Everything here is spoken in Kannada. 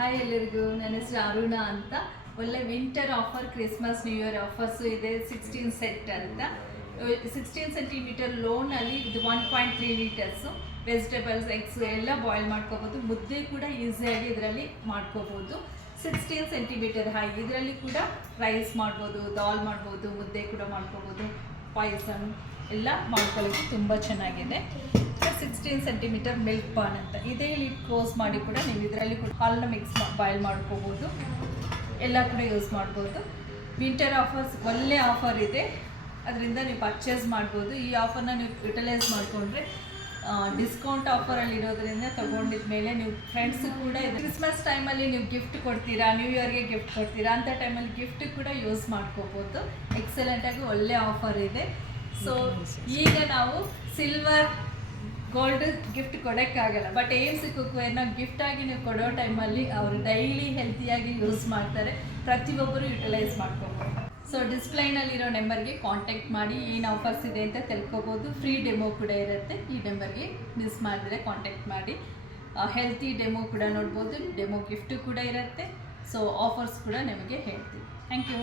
ಹಾಯ್ ಎಲ್ಲರಿಗೂ, ನನ್ನ ಹೆಸರು ಅರುಣ ಅಂತ. ಒಳ್ಳೆ winter offer, Christmas new year offers ಇದೆ. 16 ಸೆಟ್ ಅಂತ 16 ಸೆಂಟಿಮೀಟರ್ ಲೋನಲ್ಲಿ ಇದು 1.3 ಲೀಟರ್ಸು. ವೆಜಿಟೇಬಲ್ಸ್, ಎಗ್ಸ್ ಎಲ್ಲ ಬಾಯ್ಲ್ ಮಾಡ್ಕೋಬೋದು. ಮುದ್ದೆ ಕೂಡ ಈಸಿಯಾಗಿ ಇದರಲ್ಲಿ ಮಾಡ್ಕೋಬೋದು. 16 ಸೆಂಟಿಮೀಟರ್ ಹೈ, ಇದರಲ್ಲಿ ಕೂಡ ರೈಸ್ ಮಾಡ್ಬೋದು, ದಾಲ್ ಮಾಡ್ಬೋದು, ಮುದ್ದೆ ಕೂಡ ಮಾಡ್ಕೋಬೋದು, ಪಾಯಸಮ್ ಎಲ್ಲ ಮಾಡ್ಕೊಳ್ಳೋಕ್ಕೆ ತುಂಬ ಚೆನ್ನಾಗಿದೆ. 16 ಸೆಂಟಿಮೀಟರ್ ಮಿಲ್ಕ್ ಪಾನ್ ಅಂತ ಇದೇ ಲಿಡ್ ಕ್ಲೋಸ್ ಮಾಡಿ ಕೂಡ ನೀವು ಇದರಲ್ಲಿ ಕೂಡ ಹಾಲನ್ನ ಮಿಕ್ಸ್ ಬಾಯ್ಲ್ ಮಾಡ್ಕೋಬೋದು, ಎಲ್ಲ ಕೂಡ ಯೂಸ್ ಮಾಡ್ಬೋದು. ವಿಂಟರ್ ಆಫರ್ಸ್ ಒಳ್ಳೆ ಆಫರ್ ಇದೆ, ಅದರಿಂದ ನೀವು ಪರ್ಚೇಸ್ ಮಾಡ್ಬೋದು. ಈ ಆಫರ್ನ ನೀವು ಯುಟಿಲೈಸ್ ಮಾಡಿಕೊಂಡ್ರೆ ಡಿಸ್ಕೌಂಟ್ ಆಫರಲ್ಲಿ ಇರೋದ್ರಿಂದ ತೊಗೊಂಡಿದ ಮೇಲೆ ನೀವು ಫ್ರೆಂಡ್ಸ್ ಕೂಡ ಇದೆ. ಕ್ರಿಸ್ಮಸ್ ಟೈಮಲ್ಲಿ ನೀವು ಗಿಫ್ಟ್ ಕೊಡ್ತೀರಾ, ನ್ಯೂ ಇಯರ್ಗೆ ಗಿಫ್ಟ್ ಕೊಡ್ತೀರಾ, ಅಂಥ ಟೈಮಲ್ಲಿ ಗಿಫ್ಟ್ ಕೂಡ ಯೂಸ್ ಮಾಡ್ಕೋಬೋದು. ಎಕ್ಸಲೆಂಟಾಗಿ ಒಳ್ಳೆ ಆಫರ್ ಇದೆ. ಸೊ ಈಗ ನಾವು ಸಿಲ್ವರ್ ಗೋಲ್ಡ್ ಗಿಫ್ಟ್ ಕೊಡೋಕ್ಕಾಗಲ್ಲ, ಬಟ್ ಏಮ್ಸ್ ಕುಕ್ವೇರ್ನ ಗಿಫ್ಟಾಗಿ ನೀವು ಕೊಡೋ ಟೈಮಲ್ಲಿ ಅವರು ಡೈಲಿ ಹೆಲ್ತಿಯಾಗಿ ಯೂಸ್ ಮಾಡ್ತಾರೆ, ಪ್ರತಿಯೊಬ್ಬರು ಯುಟಿಲೈಸ್ ಮಾಡ್ಕೋಬೋದು. ಸೊ ಡಿಸ್ಪ್ಲೇನಲ್ಲಿರೋ ನಂಬರ್ಗೆ ಕಾಂಟ್ಯಾಕ್ಟ್ ಮಾಡಿ ಏನು ಆಫರ್ಸ್ ಇದೆ ಅಂತ ತಿಳ್ಕೊಬೋದು. ಫ್ರೀ ಡೆಮೋ ಕೂಡ ಇರುತ್ತೆ. ಈ ನಂಬರ್ಗೆ ಮಿಸ್ ಮಾಡಿದ್ರೆ ಕಾಂಟ್ಯಾಕ್ಟ್ ಮಾಡಿ. ಹೆಲ್ತಿ ಡೆಮೋ ಕೂಡ ನೋಡ್ಬೋದು, ಡೆಮೋ ಗಿಫ್ಟು ಕೂಡ ಇರುತ್ತೆ. ಸೊ ಆಫರ್ಸ್ ಕೂಡ ನಿಮಗೆ ಹೇಳ್ತೀವಿ. Thank you.